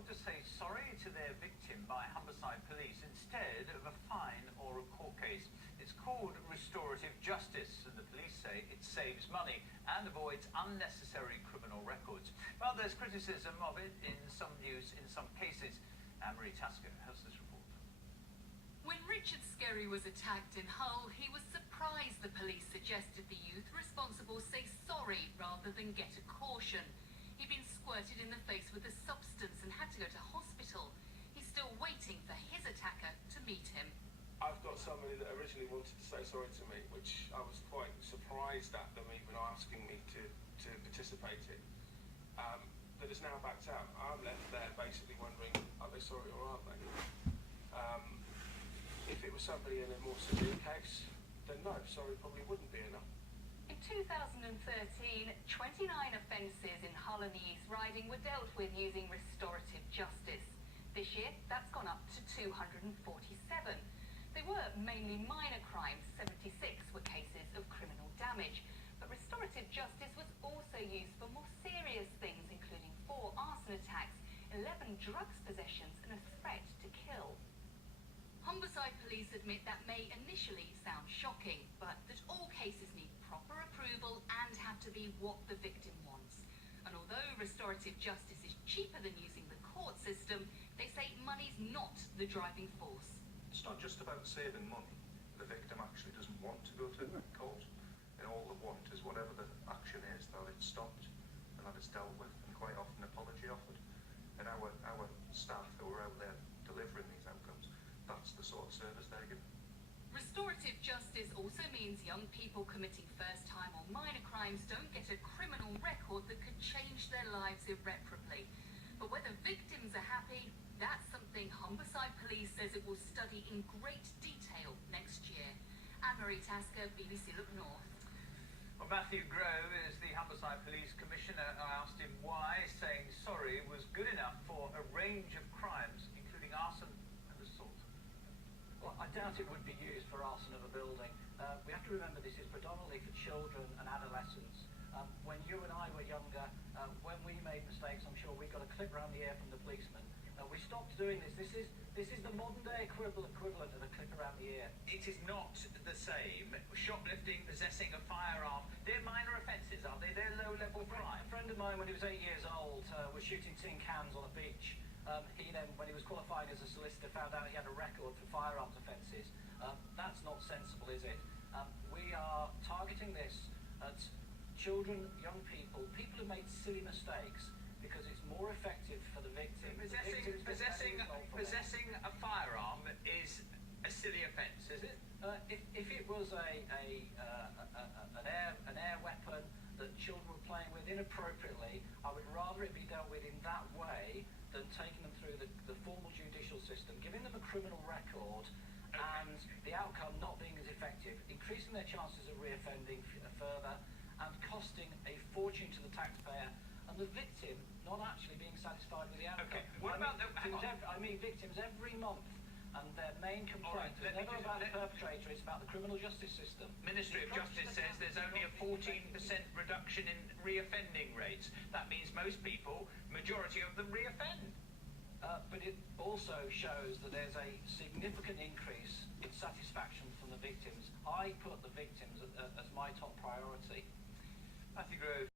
told to say sorry to their victim by Humberside police instead of a fine or a court case. It's called restorative justice, and the police say it saves money and avoids unnecessary criminal records. Well, there's criticism of it in some news in some cases. Anne-Marie Tasker has this report. When Richard Skerry was attacked in Hull, he was surprised the police suggested the youth responsible say sorry rather than get a caution. He'd been squirted in the face with a substance and had to go to hospital. He's still waiting for his attacker to meet him. I've got somebody that originally wanted to say sorry to me, which I was quite surprised at them even asking me to participate in, that has now backed out. I'm left there basically wondering, are they sorry or aren't they? If it was somebody in a more severe case, then no, sorry probably wouldn't be enough. In 2013, 29 offences in Hull and the East Riding were dealt with using restorative justice. This year, that's gone up to 247. They were mainly minor crimes, 76 were cases of criminal damage. But restorative justice was also used for more serious things, including 4 arson attacks, 11 drugs possessions and a threat to kill. Humberside police admit that may initially sound shocking, but that all cases need proper approval and have to be what the victim wants. And although restorative justice is cheaper than using the court system, they say money's not the driving force. It's not just about saving money. The victim actually doesn't want to go to court, and all they want is whatever the action is, that it's stopped and that it's dealt with, and quite often an apology offered. And our staff who are out there delivering these outcomes, that's the sort of service they're giving. Restorative justice also means young people committing first-time or minor crimes don't get a criminal record that could change their lives irreparably. But whether victims are happy, that's something Humberside Police says it will study in great detail next year. Anne-Marie Tasker, BBC Look North. Well, Matthew Grove is the Humberside Police Commissioner. I asked him why saying sorry was good enough for a range of crimes, including arson and assault. Well, I doubt it would be used for arson of a building. We have to remember this is predominantly for children and adolescents. When you and I were younger, when we made mistakes, I'm sure we got a clip around the ear from the policeman. We stopped doing this. This is the modern day equivalent of a clip around the ear. It is not the same. Shoplifting, possessing a firearm, they're minor offences, are they? They're low-level crime. A friend of mine, when he was 8 years old, was shooting tin cans on a beach. He then, when he was qualifying as a solicitor, found out he had a record for firearms offences. That's not sensible, is it? We are targeting this at children, young people who made silly mistakes, because it's more effective for the victim. Possessing a firearm is a silly offence, is it? If it was an air weapon that children were playing with inappropriately, I would rather it be dealt with in that way than taking them through the formal judicial system, giving them a criminal record, and the outcome not being as effective, increasing their chances of reoffending further, and costing a fortune to the taxpayer, and the victim not actually being satisfied with the outcome. Okay, what about the... I meet victims every month, and their main complaint is never about the perpetrator, it's about the criminal justice system. Ministry of Justice says there's only a 14% reduction in reoffending rates. That means most people, majority of them, reoffend. But it also shows that there's a significant increase in satisfaction from the victims. I put the victims as my top priority. Matthew Grove.